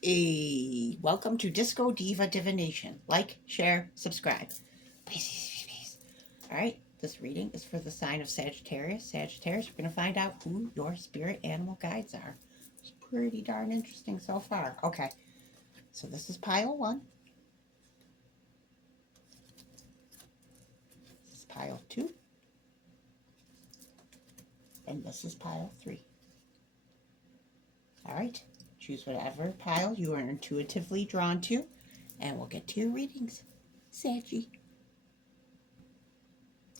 Hey, welcome to Disco Diva Divination. Like, share, subscribe. Please. All right, this reading is for the sign of Sagittarius. Sagittarius, we're going to find out who your spirit animal guides are. It's pretty darn interesting so far. Okay, so this is pile one. This is pile two. And this is pile three. All right, choose whatever pile you are intuitively drawn to, and we'll get to your readings. Sagie.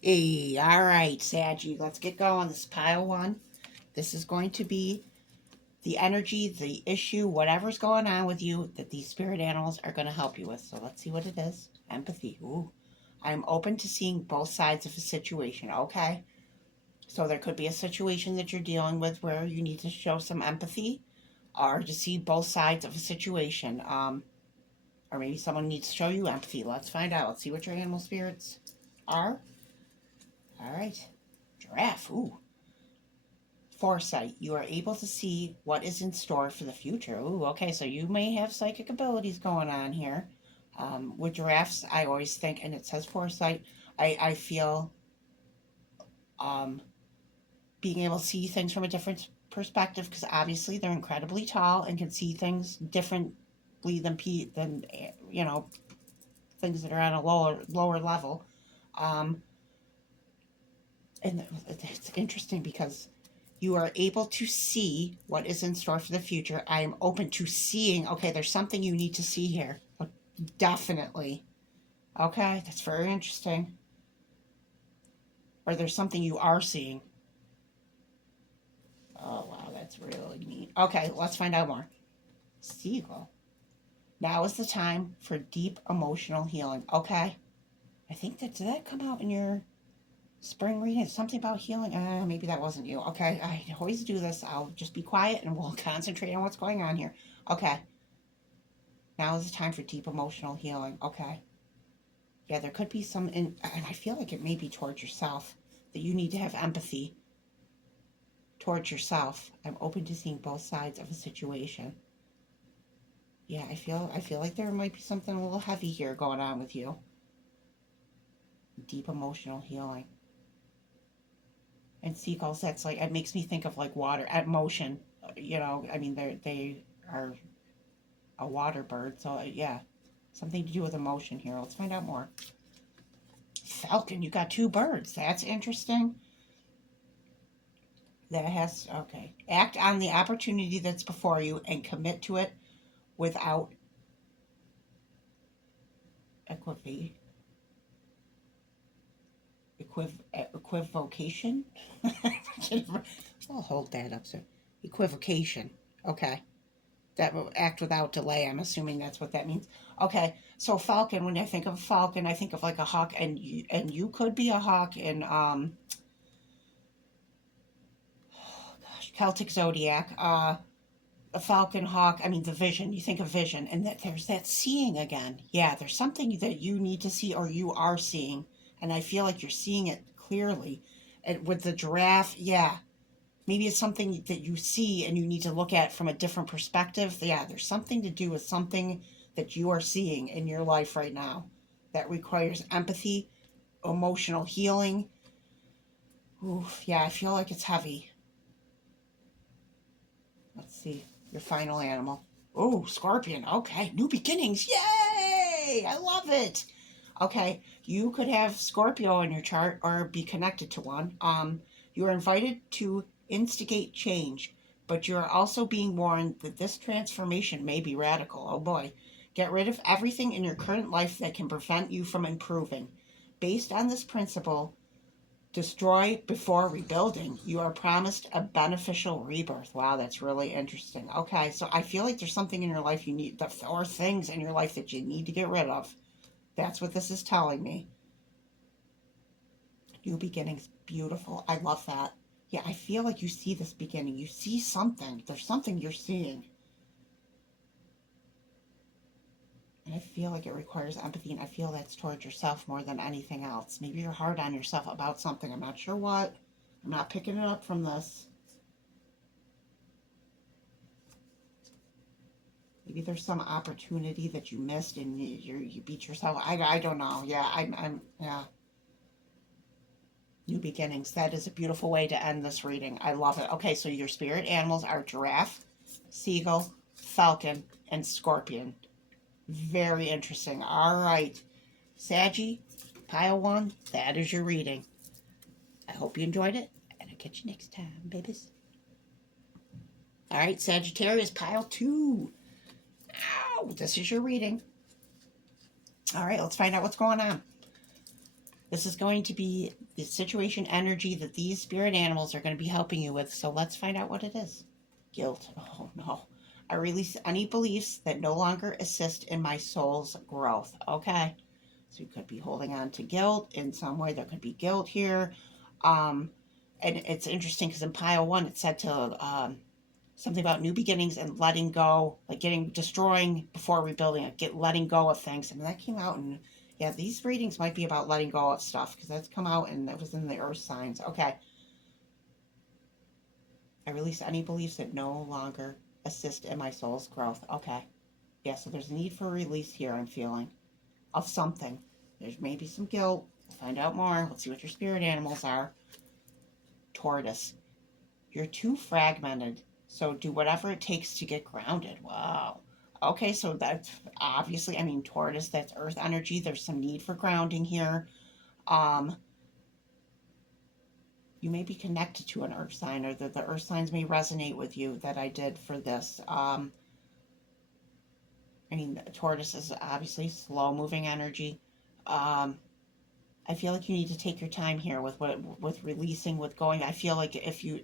Hey, all right, Sagie, let's get going. This is pile one. This is going to be the energy, the issue, whatever's going on with you that these spirit animals are going to help you with. So let's see what it is. Empathy. Ooh. I'm open to seeing both sides of a situation. Okay. So there could be a situation that you're dealing with where you need to show some empathy or to see both sides of a situation. Or maybe someone needs to show you empathy. Let's find out. Let's see what your animal spirits are. All right. Giraffe. Ooh. Foresight. You are able to see what is in store for the future. Ooh, okay, so you may have psychic abilities going on here. With giraffes, I always think, and it says foresight, I feel um, being able to see things from a different perspective because obviously they're incredibly tall and can see things differently than things that are on a lower level. Um, and it's interesting because you are able to see what is in store for the future. I am open to seeing, okay, there's something you need to see here. Definitely. Okay, that's very interesting. Or there's something you are seeing. Oh, wow, that's really neat. Okay, let's find out more. Seagull. Now is the time for deep emotional healing. Okay. I think that, did that come out in your spring reading? Something about healing? Maybe that wasn't you. Okay, I always do this. I'll just be quiet and we'll concentrate on what's going on here. Okay. Now is the time for deep emotional healing. Okay. Yeah, there could be and I feel like it may be towards yourself, that you need to have empathy towards yourself. I'm open to seeing both sides of a situation. Yeah, I feel like there might be something a little heavy here going on with you. Deep emotional healing. And seagulls, that's like, it makes me think of like water, motion. I mean, they are a water bird, so yeah, something to do with emotion here. Let's find out more. Falcon, you got two birds. That's interesting. Okay. Act on the opportunity that's before you and commit to it without equiv- equivocation. I'll hold that up, sir. Equivocation. Okay. That will act without delay. I'm assuming that's what that means. Okay. So falcon, when I think of falcon, I think of like a hawk, and you could be a hawk in oh gosh, Celtic zodiac. A falcon hawk, I mean the vision, you think of vision, and that there's that seeing again. Yeah, there's something that you need to see or you are seeing, and I feel like you're seeing it clearly. And with the giraffe, yeah, maybe it's something that you see and you need to look at from a different perspective. Yeah, there's something to do with something that you are seeing in your life right now that requires empathy, emotional healing. Oof, yeah, I feel like it's heavy. Let's see. Your final animal. Oh, scorpion. Okay. New beginnings. Yay! I love it. Okay. You could have Scorpio in your chart or be connected to one. You are invited to instigate change, but you are also being warned that this transformation may be radical. Oh boy. Get rid of everything in your current life that can prevent you from improving. Based on this principle, destroy before rebuilding. You are promised a beneficial rebirth. Wow, that's really interesting. Okay, so I feel like there's something in your life you need, or things in your life that you need to get rid of. That's what this is telling me. New beginnings. Beautiful. I love that. Yeah, I feel like you see this beginning. You see something. There's something you're seeing. And I feel like it requires empathy, and I feel that's towards yourself more than anything else. Maybe you're hard on yourself about something. I'm not sure what. I'm not picking it up from this. Maybe there's some opportunity that you missed and you beat yourself. I don't know. Yeah, yeah. New beginnings. That is a beautiful way to end this reading. I love it. Okay, so your spirit animals are giraffe, seagull, falcon, and scorpion. Very interesting. All right. Sagie, pile one, that is your reading. I hope you enjoyed it, and I'll catch you next time, babies. All right, Sagittarius, pile two. Ow, this is your reading. All right, let's find out what's going on. This is going to be the situation energy that these spirit animals are going to be helping you with. So let's find out what it is. Guilt. Oh no. I release any beliefs that no longer assist in my soul's growth. Okay. So you could be holding on to guilt in some way. There could be guilt here. And it's interesting because in pile one it said to something about new beginnings and letting go, like destroying before rebuilding, letting go of things. And that came out, and yeah, these readings might be about letting go of stuff because that's come out and that was in the earth signs. Okay. I release any beliefs that no longer assist in my soul's growth. Okay. Yeah, so there's a need for release here, I'm feeling, of something. There's maybe some guilt. We'll find out more. Let's see what your spirit animals are. Tortoise. You're too fragmented, so do whatever it takes to get grounded. Wow. Okay, so that's obviously, I mean, Tortoise, that's earth energy. There's some need for grounding here. You may be connected to an earth sign, or that the earth signs may resonate with you that I did for this. I mean, Tortoise is obviously slow moving energy. I feel like you need to take your time here with releasing, with going. I feel like if you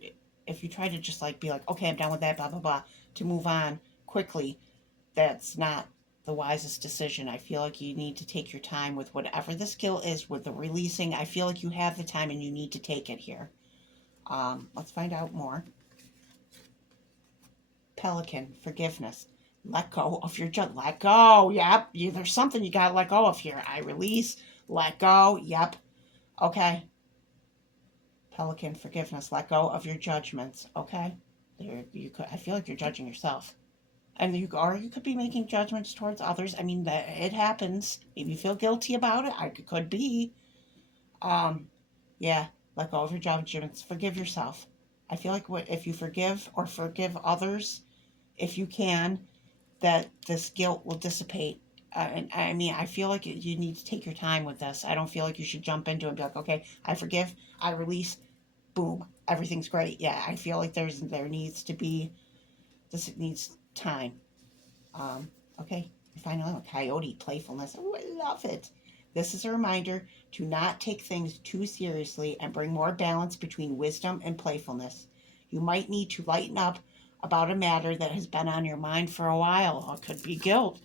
try to just like be like, okay, I'm done with that, blah blah blah, to move on quickly, that's not the wisest decision. I feel like you need to take your time with whatever the skill is with the releasing. I feel like you have the time and you need to take it here. Let's find out more. Pelican, forgiveness. Let go of your judgment. Let go. Yep. There's something you got to let go of here. I release. Let go. Yep. Okay. Pelican, forgiveness. Let go of your judgments. Okay. I feel like you're judging yourself. And you could be making judgments towards others. I mean, it happens. Maybe you feel guilty about it. It could be. Yeah, let go of your judgments. Forgive yourself. I feel like if you forgive or forgive others, if you can, that this guilt will dissipate. And I mean, I feel like you need to take your time with this. I don't feel like you should jump into it and be like, okay, I forgive, I release, boom, everything's great. Yeah, I feel like there needs to be, this needs time. Okay, finally, coyote, playfulness. Oh, I love it. This is a reminder to not take things too seriously and bring more balance between wisdom and playfulness. You might need to lighten up about a matter that has been on your mind for a while. It could be guilt.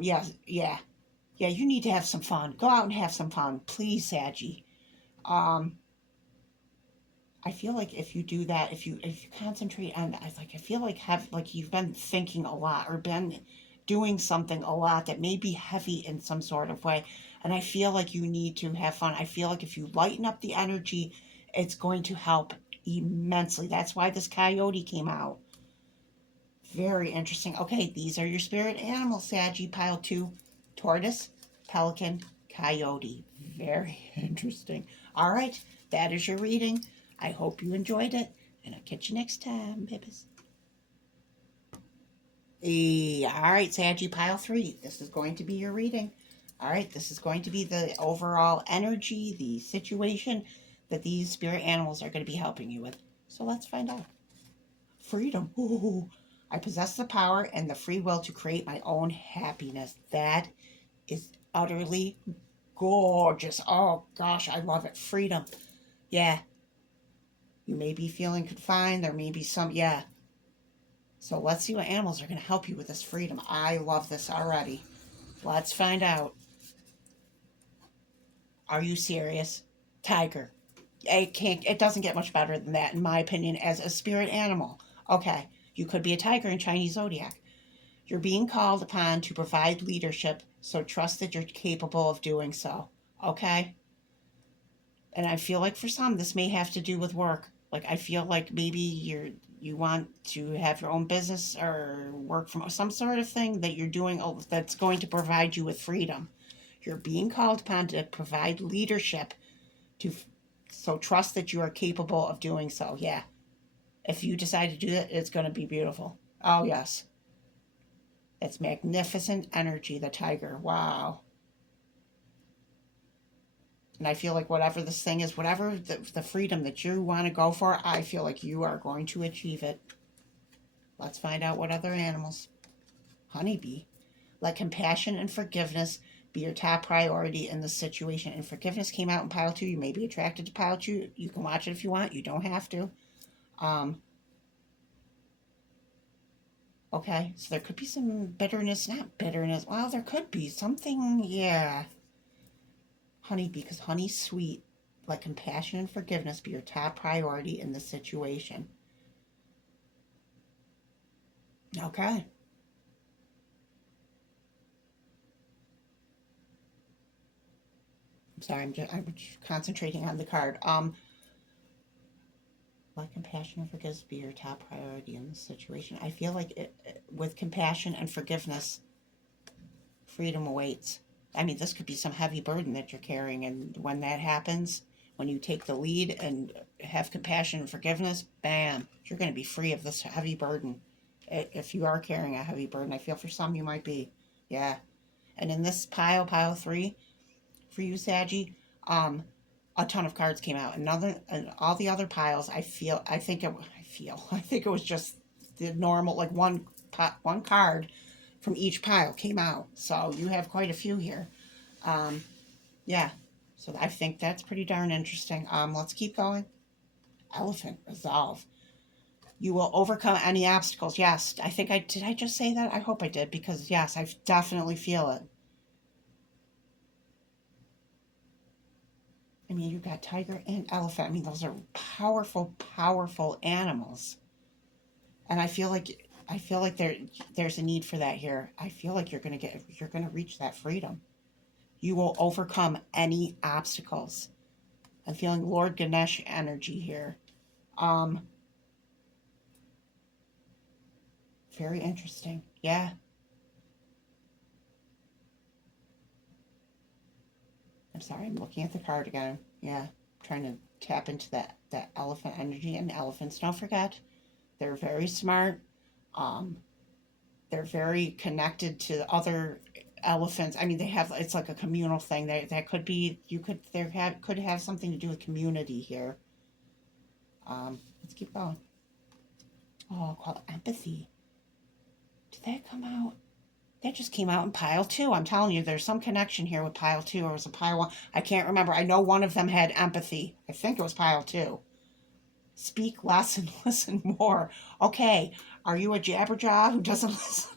Yeah. You need to have some fun. Go out and have some fun, please, Sagie. I feel like if you do that, if you concentrate on, I feel like you've been thinking a lot or been doing something a lot that may be heavy in some sort of way, and I feel like you need to have fun. I feel like if you lighten up the energy, it's going to help immensely. That's why this coyote came out. Very interesting. Okay, these are your spirit animals, Sagie. Pile two, tortoise, pelican, coyote. Very interesting. All right, that is your reading. I hope you enjoyed it, and I'll catch you next time, babies. All right, Sagie, pile three. This is going to be your reading. All right, this is going to be the overall energy, the situation that these spirit animals are going to be helping you with. So let's find out. Freedom. Ooh. I possess the power and the free will to create my own happiness. That is utterly gorgeous. Oh gosh, I love it. Freedom. Yeah. You may be feeling confined. There may be some, yeah. So let's see what animals are going to help you with this freedom. I love this already. Let's find out. Are you serious? Tiger. It doesn't get much better than that, in my opinion, as a spirit animal. Okay, you could be a tiger in Chinese zodiac. You're being called upon to provide leadership, so trust that you're capable of doing so. Okay? And I feel like for some, this may have to do with work. Like, I feel like maybe you want to have your own business or work from some sort of thing that you're doing that's going to provide you with freedom. You're being called upon to provide leadership to, so trust that you are capable of doing so. Yeah. If you decide to do that, it's going to be beautiful. Oh, yes. It's magnificent energy, the tiger. Wow. And I feel like whatever this thing is, whatever the freedom that you want to go for, I feel like you are going to achieve it. Let's find out what other animals. Honeybee. Let compassion and forgiveness be your top priority in this situation. And forgiveness came out in pile 2. You may be attracted to pile 2. You can watch it if you want. You don't have to. Okay, so there could be some bitterness. Not bitterness. Well, there could be something. Yeah. Honeybee, because honey's sweet. Let compassion and forgiveness be your top priority in this situation. Okay. I'm sorry, I'm concentrating on the card. Let compassion and forgiveness be your top priority in this situation. I feel like with compassion and forgiveness, freedom awaits. I mean, this could be some heavy burden that you're carrying, and when that happens, when you take the lead and have compassion and forgiveness, bam, you're going to be free of this heavy burden. If you are carrying a heavy burden, I feel for some you might be. Yeah. And in this pile 3, for you, Sagie, a ton of cards came out. And all the other piles, I think it was just the normal, like one card from each pile came out. So you have quite a few here. Yeah. So I think that's pretty darn interesting. Let's keep going. Elephant, resolve. You will overcome any obstacles. Yes, I think did. I just say that? I hope I did, because yes, I definitely feel it. I mean, you got tiger and elephant. I mean, those are powerful, powerful animals. And I feel like there's a need for that here. I feel like you're gonna reach that freedom. You will overcome any obstacles. I'm feeling Lord Ganesh energy here. Um, Very interesting. Yeah. I'm sorry, I'm looking at the card again. Yeah. Trying to tap into that elephant energy. And elephants, don't forget, they're very smart. Um, they're very connected to other elephants. I mean, they have, it's like a communal thing. That could be, could have something to do with community here. Let's keep going. Oh, called empathy. Did that come out? That just came out in pile 2. I'm telling you, there's some connection here with pile 2, or was it pile 1? I can't remember. I know one of them had empathy. I think it was pile 2. Speak less and listen more. Okay, are you a jabberjaw who doesn't listen?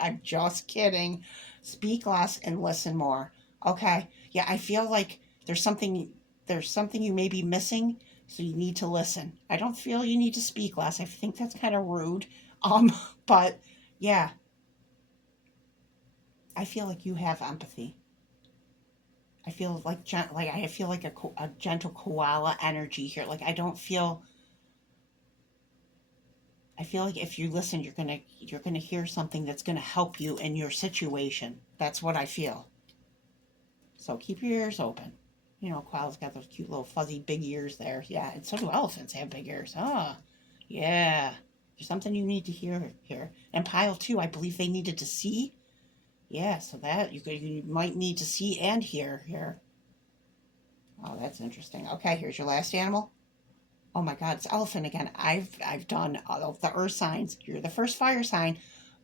I'm just kidding. Speak less and listen more. Okay. Yeah, I feel like there's something you may be missing, so you need to listen. I don't feel you need to speak less. I think that's kind of rude. Um, but yeah, I feel like you have empathy. I feel like I feel like a gentle koala energy here. Like I feel like if you listen, you're gonna hear something that's gonna help you in your situation. That's what I feel. So keep your ears open. You know, koala's got those cute little fuzzy big ears there. Yeah, and so do elephants have big ears. Ah, yeah. There's something you need to hear here. And pile 2, I believe they needed to see. Yeah, so that you might need to see and hear here. Oh, that's interesting. Okay, here's your last animal. Oh my God, it's elephant again. I've done all of the earth signs. You're the first fire sign,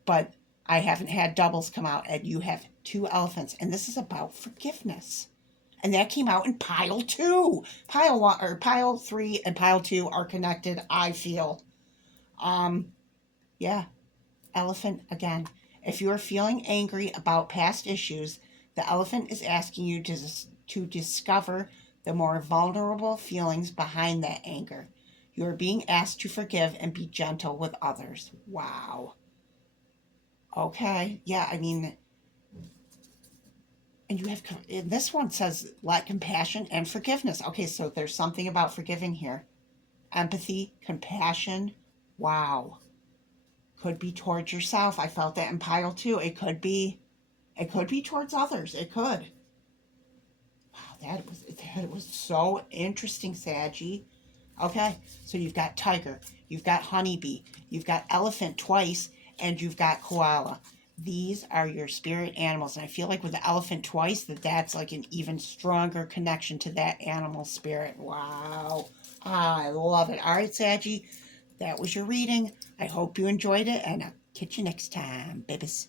but I haven't had doubles come out, and you have 2 elephants, and this is about forgiveness. And that came out in pile 2. Pile 1 or pile 3 and pile 2 are connected, I feel. Um, yeah, elephant again. If you are feeling angry about past issues, the elephant is asking you to discover the more vulnerable feelings behind that anger. You are being asked to forgive and be gentle with others. Wow. Okay. Yeah, I mean, and you have, this one says let compassion and forgiveness. Okay, so there's something about forgiving here. Empathy, compassion. Wow. Could be towards yourself. I felt that in pile 2. It could be towards others. It could. Wow, that was so interesting, Sagie. Okay, so you've got tiger, you've got honeybee, you've got elephant twice, and you've got koala. These are your spirit animals, and I feel like with the elephant twice, that's like an even stronger connection to that animal spirit. Wow. I love it. All right, Sagie, that was your reading. I hope you enjoyed it, and I'll catch you next time, babies.